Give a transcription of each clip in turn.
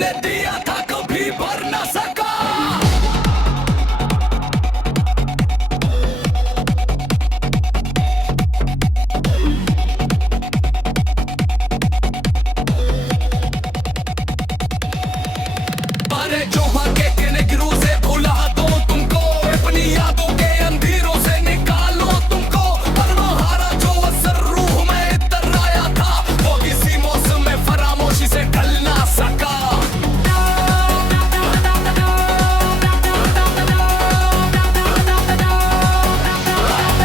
तूने दिया था कभी भर ना सका। अरे जो भागे के निगरों से भुला दो तुमको, अपनी यादों के अंधेरों से निकालो तुमको। पर वो हारा जो असर रूह में इतर आया था, वो किसी मौसम में फरामोशी से ढल ना सका।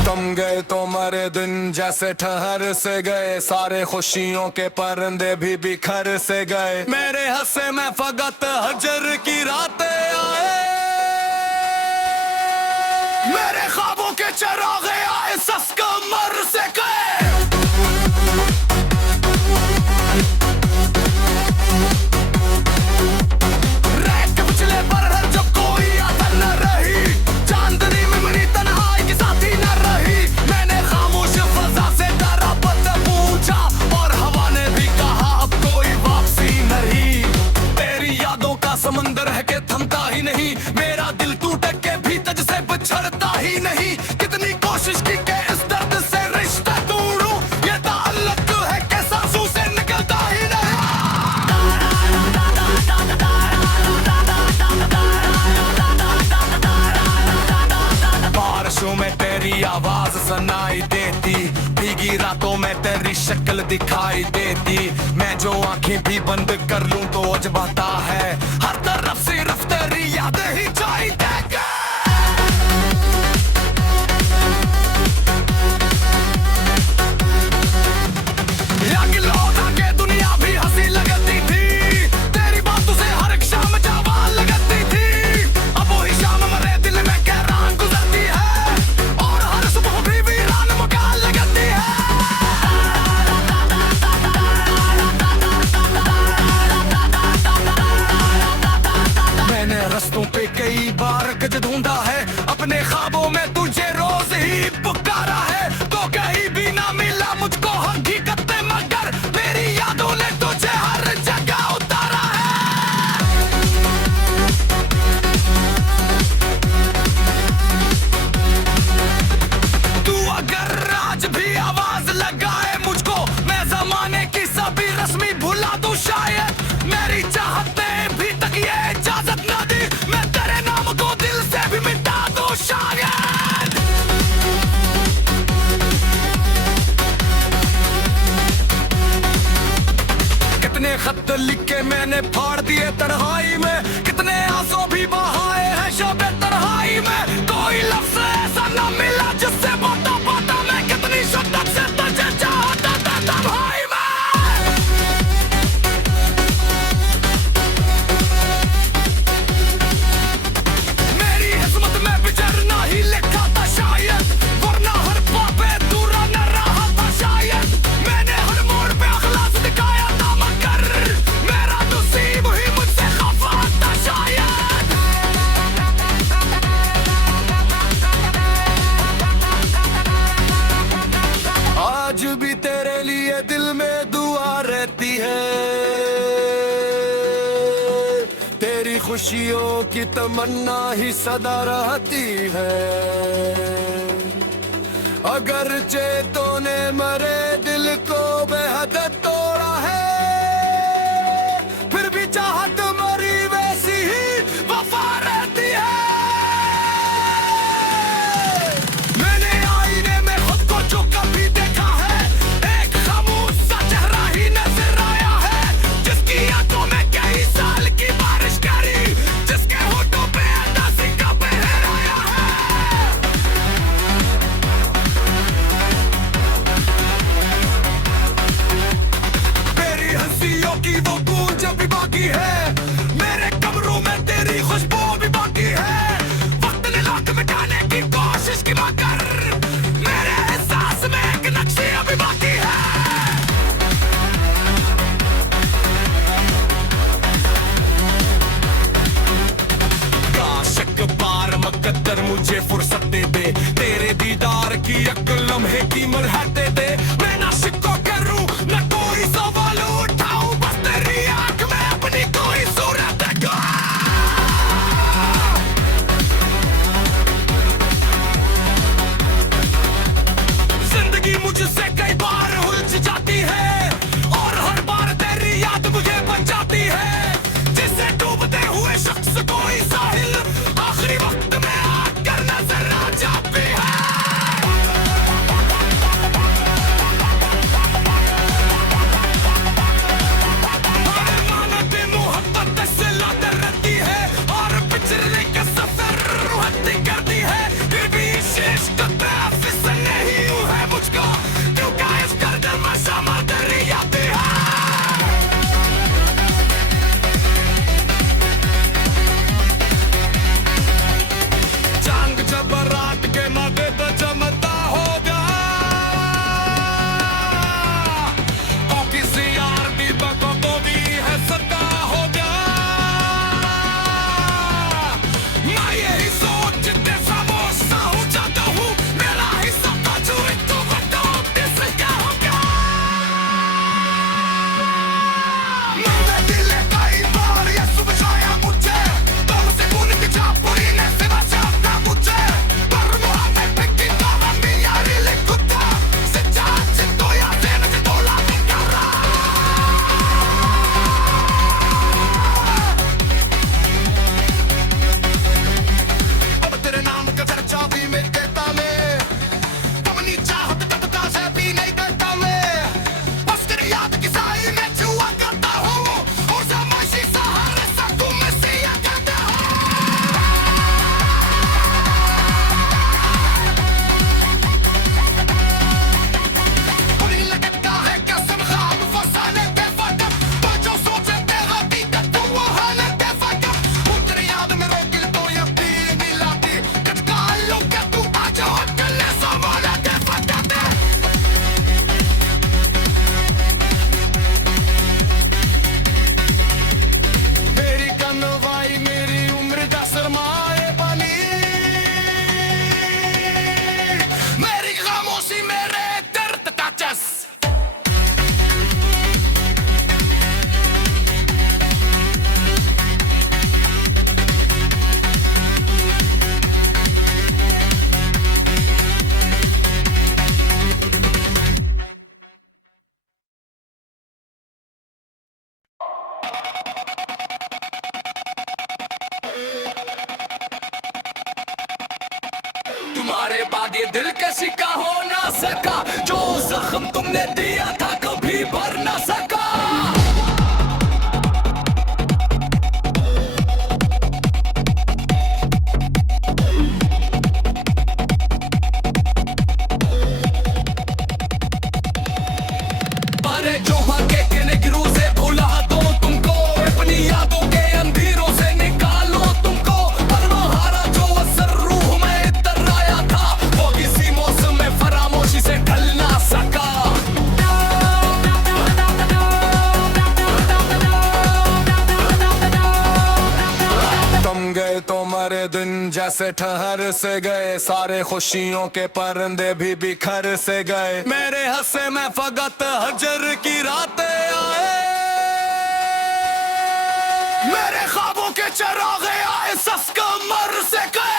तुम गए तो मरे दिन जैसे ठहर से गए, सारे खुशियों के परिंदे भी बिखर से गए। मेरे हंसे में फकत हजर की रातें आए, मेरे ख्वाबों के चिरागे आए सस्क मर से गए। रैक पिछले पर हर जब कोई आता न रही, चांदनी में मेरी तन्हाई के साथी न रही। मैंने खामोश फजा से डरा पत पूछा, और हवा ने भी कहा अब कोई वापसी नहीं। तेरी यादों का समंदर है कि थमता ही नहीं, मेरा दिल टूट के भी तुझसे बिछड़ता ही नहीं। कितनी कोशिश की के इस दर्द से रिश्ता तोड़ूं, ये ताल्लुक है कि सांसों से निकलता ही नहीं। बारिशों में तेरी आवाज सुनाई देती, भीगी रातों में तेरी शक्ल दिखाई देती। मैं जो आंखें भी बंद कर लूं तो अजबाता है, हर तरफ सिर्फ तेरी यादें ही जाई देगा। दुनिया भी हंसी लगती थी, तेरी बातों से हर एक शाम जवान लगती थी। अब वही शाम मेरे दिल में कैरान गुजरती है, और हर सुबह भी वीरान मकान लगती है। मैंने रस्तों पे कई बार कज ढूंढा है, अपने ख्वाबों में तुझे रोज ही पुकारा है। तो कहीं भी ना मिला मुझको हकीकत में, मगर मेरी यादों ने तुझे हर जगह उतारा है। तू अगर आज भी आवाज लगाए मुझको, मैं जमाने की सभी रस्मी भुला दूं शायद। मेरी चाहत ने भी तक ये इजाजत ना दी, मैं तेरे नाम को दिल से भी मिटा दूं शायद। कितने खत लिख के मैंने फाड़ दिए तन्हाई में, कितने आंसू भी बहाए हैं शबे तन्हाई में। कोई लफ्ज़ ऐसा ना मिला जिससे बता पाता मैं कितनी शिद्दत से तुझे चाहता था तन्हाई में। मेरी किस्मत में बिछड़ना ही लिखा था शायद, वरना हर पापे दूरा न रहा था शायद। मैंने हर मोड़ पे अखलास दिखाया था, मगर मेरा नसीब ही मुझसे खफा था शायद। आज भी तेरे लिए दिल में दुआ रहती है, तेरी खुशियों की तमन्ना ही सदा रहती है। अगर चेतों ने मरे दिल को बेहद तोड़ा है, फिर भी चाहत मरी वैसी ही वफा रहती है। मैंने आईने में खुद को जो कभी देखा है, एक खामोश सा चेहरा ही नजर आया है, जिसकी आंखों में कई साल की बारिश करी, जिसके होठों पे उदासी का बहर आया है। तेरी हंसियों की वो गूंज अभी बाकी है, मेरे कमरों में तेरी खुशबू भी बाकी है। वक्त ने लाख मिटाने की कोशिश की, मगर मेरे एहसास में एक नक्शे अभी बाकी है। काश एक बार मकद्दर मुझे फुर्सत दे दे, तेरे दीदार की एक लम्हे की मरहत दे दे। मैं ना शिको करूं ना कोई सवाल उठाऊं, बस तेरी आंख में अपनी कोई सूरत तुम्हारे बाद ये दिल किसी का हो ना सका, जो जख्म तुमने दिया था कभी भर ना सका। पर जो भाग्य के निगरू से भुला दो तुमको, अपनी यादों के अंधेरों से निकालो तुमको। पर वो हारा जो असर रूह में इतर आया था, वो किसी मौसम में फरामोशी से ढल ना सका। तुम गए तो मरे दिन जैसे ठहर से गए, सारे खुशियों के परंदे भी बिखर से गए। मेरे हंसे में फकत हजर की रातें आए, मेरे ख्वाबों के चरागे आए सस्का मर से गए।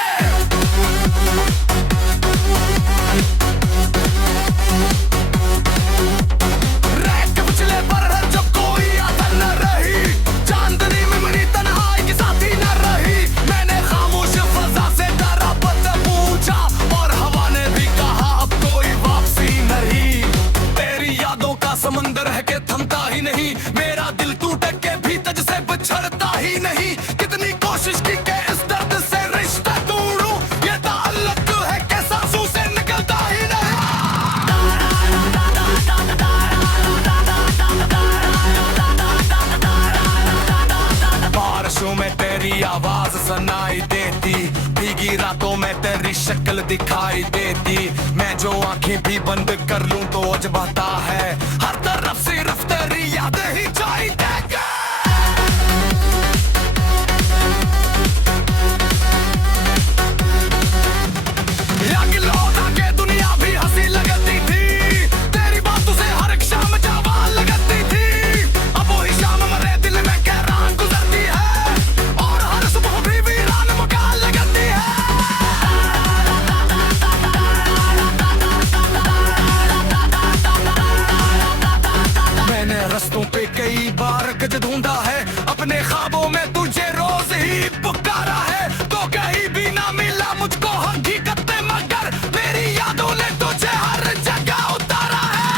समंदर है के थमता ही नहीं, मेरा दिल टूट के भी तुझसे बिछड़ता ही नहीं। कितनी कोशिश की के इस दर्द से रिश्ता तोड़ूं, ये ताल्लुक है के सांसों से निकलता ही नहीं। बारिशों में तेरी आवाज सुनाई देती, भीगी रातों में तेरी शक्ल दिखाई देती। मैं जो आंखें भी बंद कर लूं तो अजबाता है, हर तरफ सिर्फ तेरी यादें ही जाई देगा। के दुनिया भी हंसी लगती थी, तेरी बातों से हर एक शाम जवान लगती थी। अब वही शाम मेरे दिल में कहरान गुजरती है, और हर सुबह भी वीरान मकान लगती है। मैंने रस्तों पे कई बार गज ढूंढा है, अपने ख्वाबों में तुझे रोज ही पुकारा है, तो कहीं भी ना मिला मुझको हकीकत में, मगर मेरी यादों ने तुझे हर जगह उतारा है।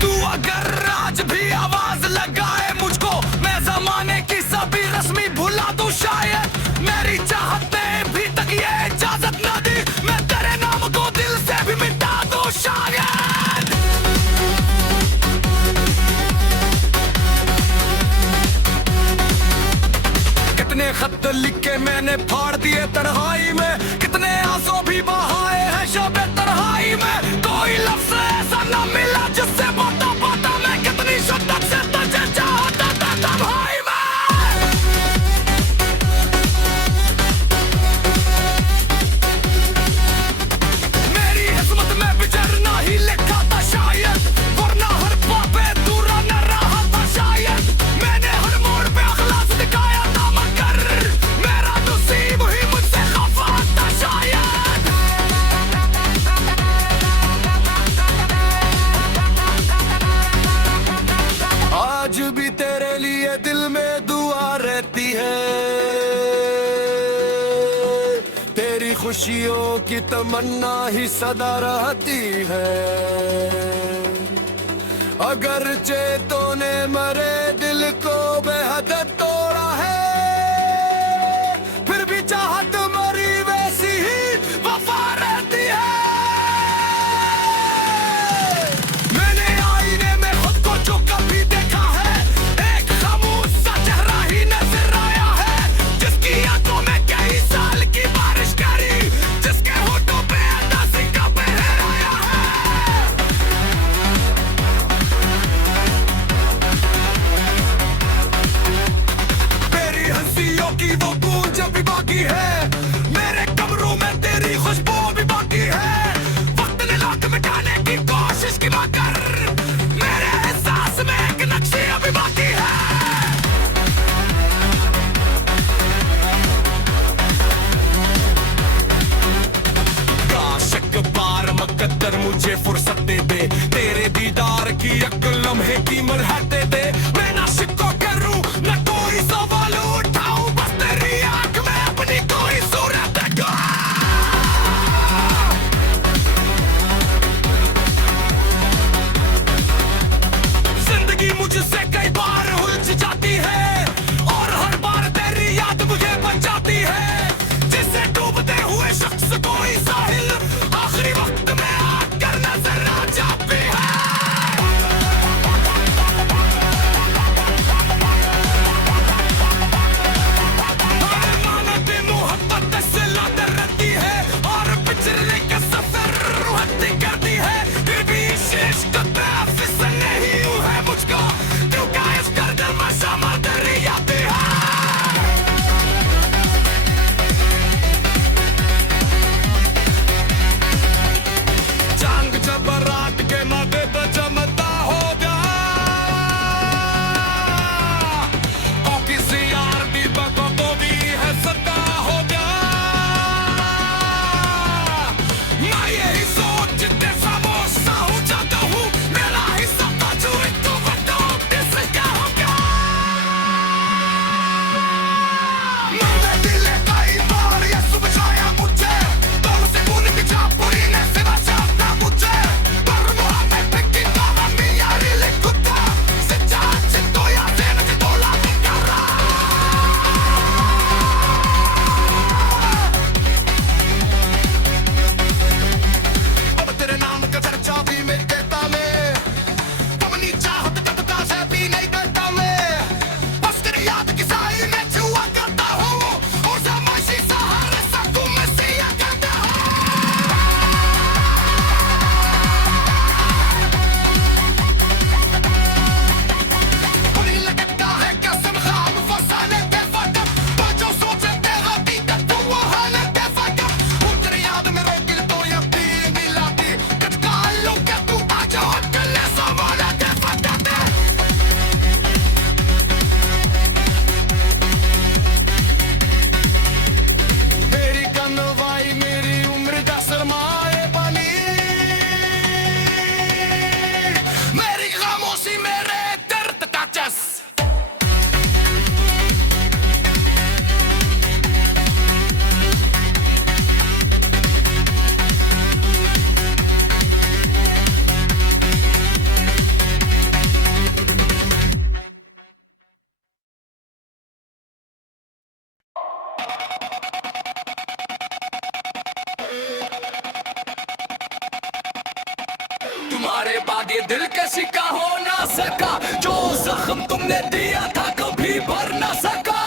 तू अगर आज भी आवाज लगाए मुझको, मैं जमाने की सभी रस्मी भुला दूं शायद। मेरी चाहते भी तक ये इजाजत ना दी, मैं तेरे नाम को दिल से भी मिटा दूं शायद। कितने खत लिख के मैंने फाड़ दिए तन्हाई में, कितने आंसू भी बहाए हैं शबे तन्हाई में। कोई लफ्ज़ ऐसा ना मिला जिससे बता पाता मैं कितनी शिद्दत से तुझे चाहता था तन्हाई में। मेरी किस्मत में बिछड़ना ही लिखा था शायद, वरना हर पापे दूरा न रहा था शायद। मैंने हर मोड़ पे अखलास दिखाया था, मगर मेरा नसीब ही मुझसे खफा था शायद। आज भी तेरे लिए दिल में दुआ रहती है, तेरी खुशियों की तमन्ना ही सदा रहती है। अगर चेतों ने मरे दिल को बेहद तोड़ा है, फिर भी चाहत मरी वैसी ही वफा रहती है। मैंने आईने में खुद को जो कभी देखा है, एक खामोश सा चेहरा ही नजर आया है, जिसकी आंखों में कई साल की बारिश करी, जिसके होठों पे उदासी का बहर आया है। तेरी हंसियों की वो गूंज अभी बाकी है, मेरे कमरों में तेरी खुशबू भी बाकी है। वक्त ने लाख मिटाने की कोशिश की, मगर मेरे एहसास में एक नक्शे अभी बाकी है। काश एक बार मकद्दर मुझे फुर्सत दे दे, तेरे दीदार की एक लम्हे की मरहत दे दे। मैं ना शिको करूं न तुझसे कई बार उलझ जाती है और हर बार तेरी याद मुझे बचाती है। जिसे डूबते हुए शख्स कोई साहिल आखिरी वक्त में आकर नजर आ जाती है। मानते मोहब्बत से लाते रहती है और पिछड़ने का सफर रुहती करती है। फिर भी इश्क पे हाफिज नहीं हूँ है मुझको क्यों कायस कर दिल में शमा तेरी यादें हैं। चांद जब रात के मध्य पे चमकता होगा और किसी यार दीपक को भी है सता होगा। मैं यही सोचते खामोश सा हो जाता हूँ मेरा हिस्सा बाजू तो बताओ किससे क्या होगा। मैंने दिल कई बार ये सुबह छाया मुझे तो उसे खून की चापुरी ने सिवा चाहता मुझे पर मोहब्बत की दावा में यारी लिखता सच्चा चित्तो या देना चितोला निकारा। अब तेरे नाम का चर्चा भी मेरी कहता में अपनी चाहत जब से भी नहीं करता मैं बस तेरी याद की साई में छुआ करता हूँ और समाशी सहारे सकूं मैं सिया करता हूँ। बुरी लगता है कसम खाम फसाने के वक्त जो सोचे तेरा बीता तू वहां के वक्त तेरी याद में रोकी तो यकीन नहीं लाती कटका लो क्या तू आज अकेले संभाला के वक्त मेरी कनवाई मेरी उम्र का सरमाए बनी मेरी खामोशी मेरे दर्द का चस। तुम्हारे बाद ये दिल किसी का हो ना सका जो जख्म तुमने दिया था कभी भर ना सका।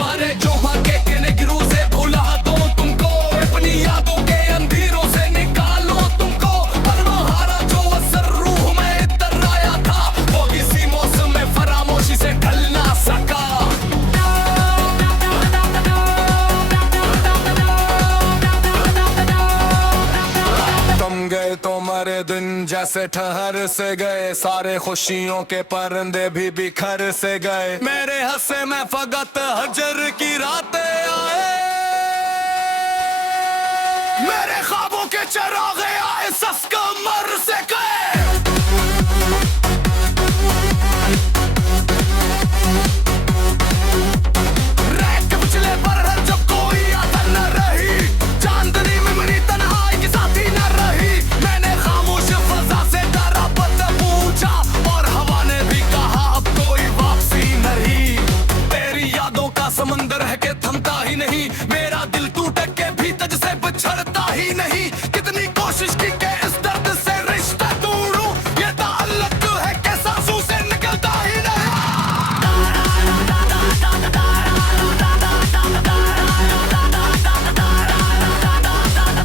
पर जो भागे के निगरों से भुला दो तुमको अपनी यादों के अंधेरों से निकालो तुमको पर वो हारा जो असर रूह में इतर आया था वो किसी मौसम में फरामोशी से ढल ना सका। तुम गए तो मरे दिन जैसे ठहर से गए सारे खुशियों के परंदे भी बिखर से गए मेरे हंसे में फकत हजर की रातें आए मेरे ख्वाबों के चरागे आए सस्क मर से गए। रैक के पिछले पर जब कोई आता न रही चांदनी में मेरी तन्हाई के साथी न रही मैंने खामोश फजा से डरा पता पूछा और हवा ने भी कहा अब कोई वापसी नहीं। तेरी यादों का समंदर है के थमता ही नहीं मेरा दिल टूट के भी तुझ से बिछड़ता ही नहीं। कितनी कोशिश की के इस दर्द से रिश्ता तोड़ूं ये ताल्लुक है के सांसों से निकलता ही नहीं।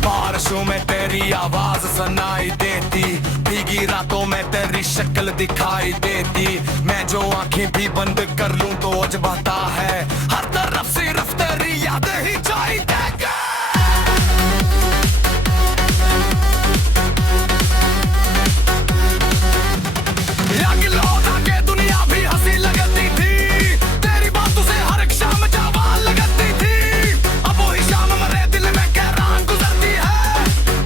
बारिशों में तेरी आवाज सुनाई देती भीगी रातों में तेरी शक्ल दिखाई देती मैं जो आंखें भी बंद कर लूं तो अजबाता है हर तरफ सिर्फ तेरी याद ही जाई देगा। दुनिया भी हंसी लगती थी तेरी बातों से हर एक शाम जवान लगती थी अब वही शाम मेरे दिल में कहरान गुजरती है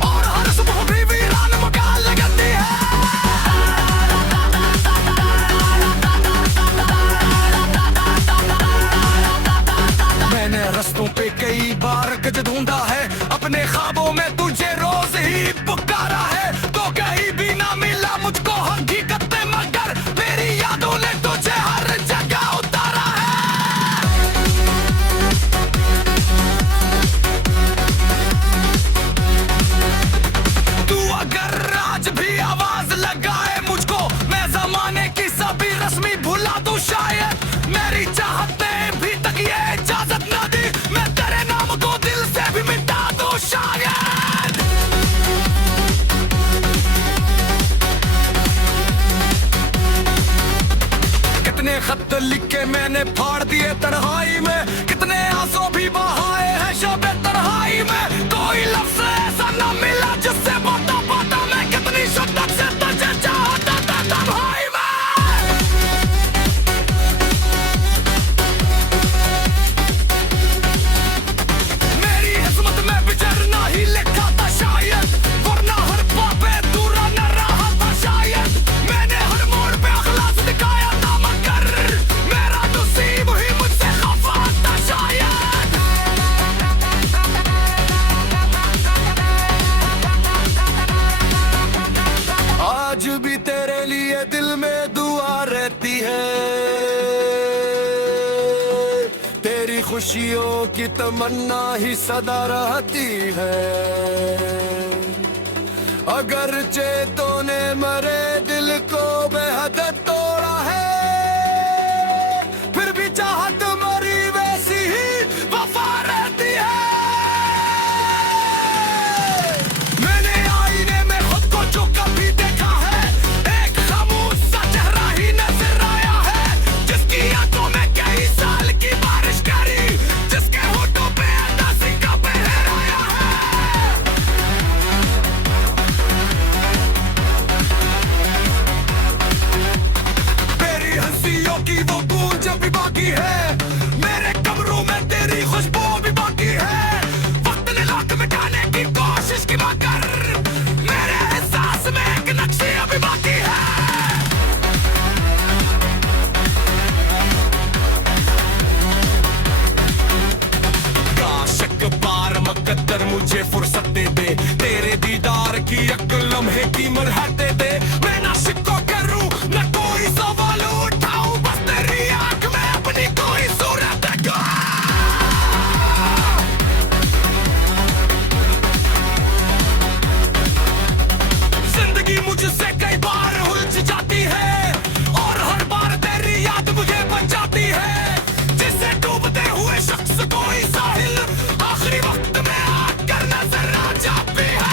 और हर सुबह भी वीरान मकान लगती है। मरकज ढूंढा है, अपने ख्वाबों में तुझे रोज ही पुकारा है। तो कहीं भी ना मिला मुझको हकीकत में, मगर मेरी यादों ने तुझे हर जगह उतारा है। तू अगर आज भी आवाज लगाए मुझको, मैं जमाने की सभी रस्मी भुला दूं शायद। मेरी चाहत ने भी तक ये इजाजत न दी, मैं तेरे नाम को दिल से भी मिटा दूं शायद। कितने खत लिख के मैंने फाड़ दिए तन्हाई में, कितने आंसू भी बहाए हैं शबे तन्हाई में। कोई लफ्ज़ ऐसा न मिला जिससे बता पाता मैं कितनी शिद्दत से तुझे चाहता था तन्हाई में। मेरी किस्मत में बिछड़ना ही लिखा था शायद, वरना हर पापे दूरा न रहा था शायद। मैंने हर मोड़ पे अखलास दिखाया था, मगर मेरा नसीब ही मुझसे खफा था शायद। आज भी तेरे लिए दिल में दुआ रहती है, तेरी खुशियों की तमन्ना ही सदा रहती है। अगर चेतों ने मरे दिल को बेहद तोड़ा है, फिर भी चाहत मरी वैसी ही वफा रहती है। मैंने आईने में खुद को जो कभी देखा है, एक खामोश सा चेहरा ही नजर आया है, जिसकी आंखों में कई साल की बारिश करी, जिसके होठों पे उदासी का बहर आया है। मेरी हंसियों की वो गूंज अभी बाकी है, मेरे कमरों में तेरी खुशबू भी बाकी है। वक्त ने लौट मिटाने की कोशिश की, मगर मेरे एहसास में एक नक्शे अभी बाकी है। काश एक बार मकद्दर मुझे फुर्सत दे दे, तेरे दीदार की एक लम्हे की मरहत दे दे। मैं ना शिको करूं ना कोई सवाल उठाऊं, बस तेरी आंख में अपनी कोई सूरत देखूं। जिंदगी मुझसे कई बार उलझ जाती है, और हर बार तेरी याद मुझे बचाती है। जिसे डूबते हुए शख्स कोई साहिल आखिरी वक्त में आकर नजर आ जाती है।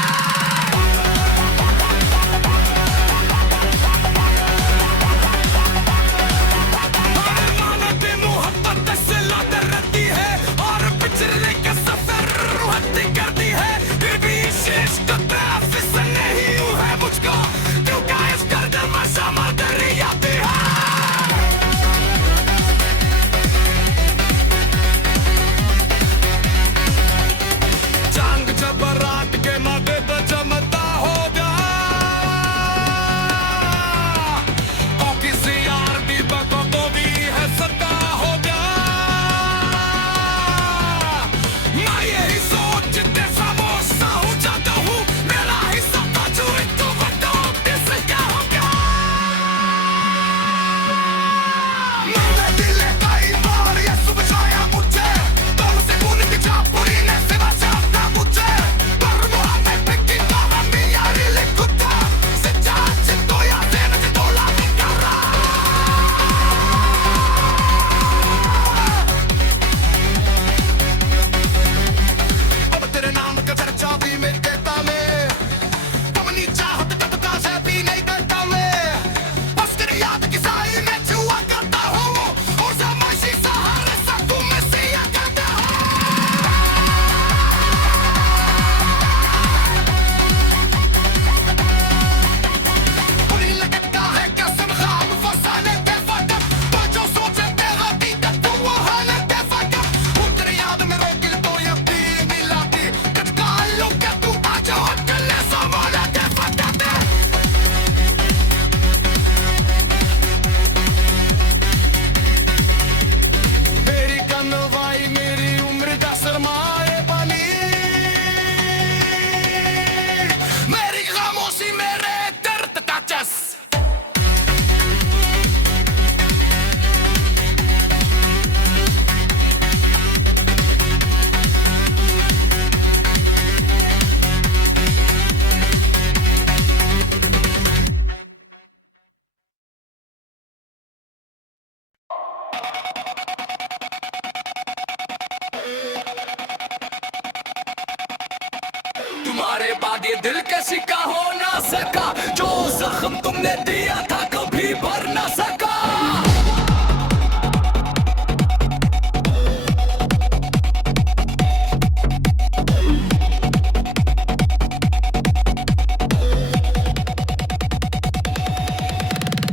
तुम्हारे बाद ये दिल किसी का हो ना सका, जो जख्म तुमने दिया था कभी भर ना सका।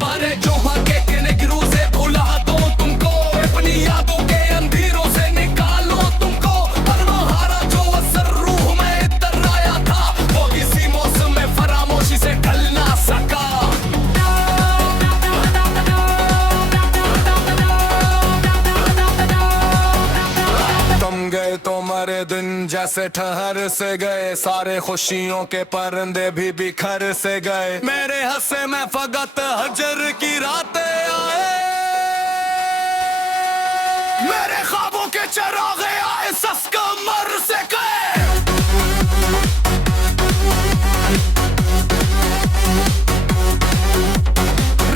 अरे जो भागे के निगरू से भुला दो तुमको, अपनी यादों के अंधेरों से निकालो तुमको। पर वो हारा जो असर रूह में इतर आया था, वो किसी मौसम में फरामोशी से ढल ना सका। तुम गए तो मरे दिन जैसे ठहर से गए, सारे खुशियों के परिंदे भी बिखर से गए। मेरे हंसे में फकत हजर की रातें आए, मेरे ख्वाबों के चरागे आए सस्क मर से गए।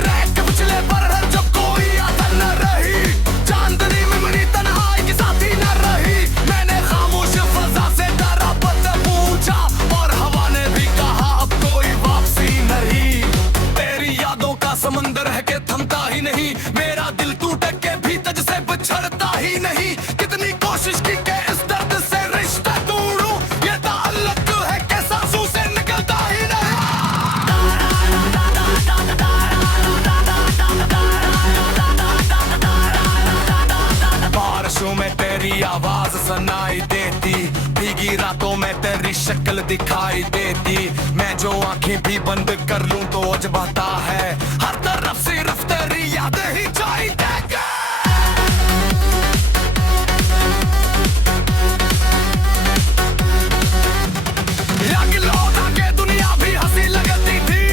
रैक पिछले पर है जब कोई आता न रही, चांदनी में मनी तन्हाई की साथी न रही। मैंने खामोश फजा से डरा पत पूछा, और हवा ने भी कहा अब कोई वापसी नहीं। तेरी यादों का समंदर है के थमता ही नहीं, मेरा दिल टूट के भी तुझ से बिछड़ता ही नहीं। कितनी कोशिश की के इस दर्द से रिश्ता तोड़ूं, ये ताल्लुक है के सांसों से निकलता ही नहीं। बारिशों में तेरी आवाज सुनाई देती, भीगी रातों में तेरी शक्ल दिखाई देती। मैं जो आंखें भी बंद कर लूं तो अजबाता है, हर तरफ सिर्फ तेरी यादें ही चाहिए। दुनिया भी हंसी लगती थी,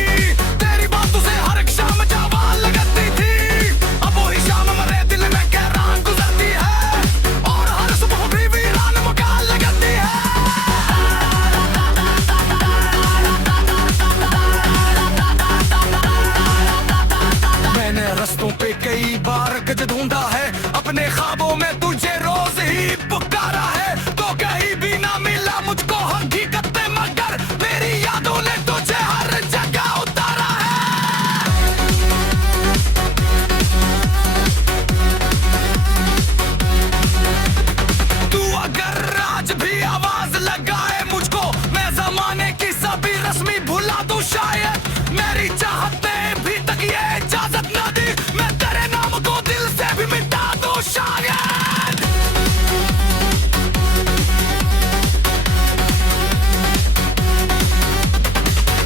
तेरी बातों से हर एक शाम जवान लगती थी। अब वही शाम मरे दिल में कैरान गुजरती है, और हर सुबह भी वीरान मकान लगती है। मैंने रस्तों पे कई बार गज ढूंढा है, अपने ख्वाबों में तुझे रोज ही पुकारा है, तो कहीं भी ना मिला मुझको हकीकत में, मगर मेरी यादों ने तुझे हर जगह उतारा है। तू अगर आज भी आवाज लगाए मुझको, मैं जमाने की सभी रस्मी भुला दूं शायद। मेरी चाहत ने भी तक ये इजाजत न दी, मैं तेरे नाम को दिल से भी मिटा दूं शायद।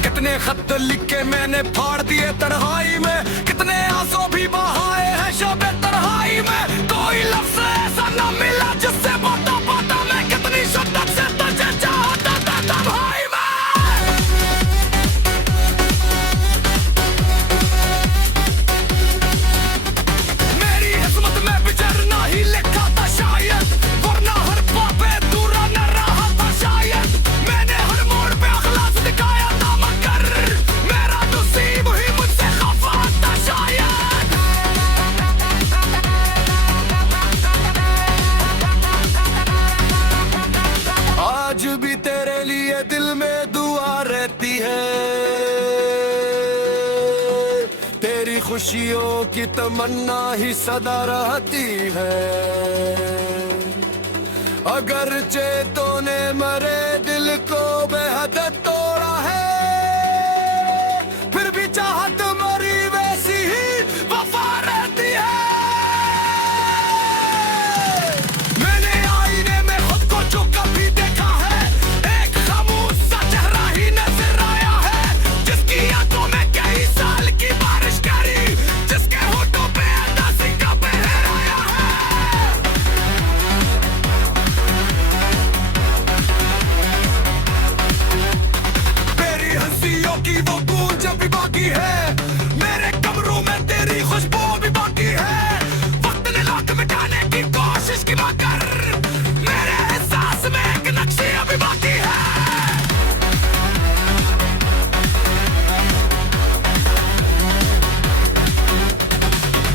कितने खत लिखे मैंने फाड़ दिए तन्हाई में, कितने आंसू भी बहाए हैं शबे तन्हाई में। कोई लफ्ज ऐसा न मिला जिससे बता पाता मैं कितनी शिद्दत से तुझे चाहता था तन्हाई में। मेरी किस्मत में बिछड़ना ही लिखा था शायद, वरना हर पापे दूरा न रहा था शायद। मैंने हर मोड़ पे अखलास दिखाया था, मगर मेरा नसीब ही मुझसे खफा था शायद। आज भी तेरे लिए दिल में दुआ रहती है, तेरी खुशियों की तमन्ना ही सदा रहती है। अगर चेतों ने मरे दिल को बेहद तोड़ा है, फिर भी चाहत मरी वैसी ही वफा रहती है। मैंने आईने में खुद को जो कभी देखा है, एक खामोश सा चेहरा ही नजर आया है, जिसकी आंखों में कई साल की बारिश करी, जिसके होठों पे उदासी का बहर आया है। तेरी हंसियों की वो गूंज अभी बाकी है, मेरे कमरों में तेरी खुशबू भी बाकी है। वक्त ने लाख मिटाने की कोशिश की, मगर मेरे एहसास में एक नक्शे अभी बाकी है।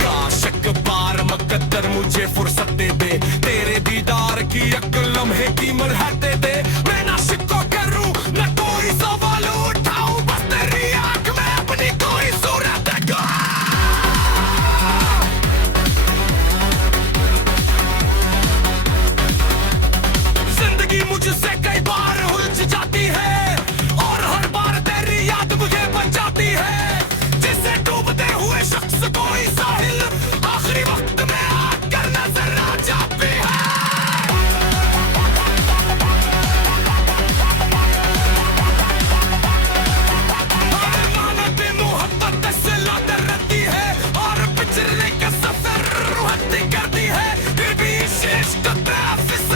काश एक बार मकद्दर मुझे फुर्सत दे दे, तेरे दीदार की एक लम्हे की मरहत दे दे। मैं ना शिको करूं न इश्क पे फिसल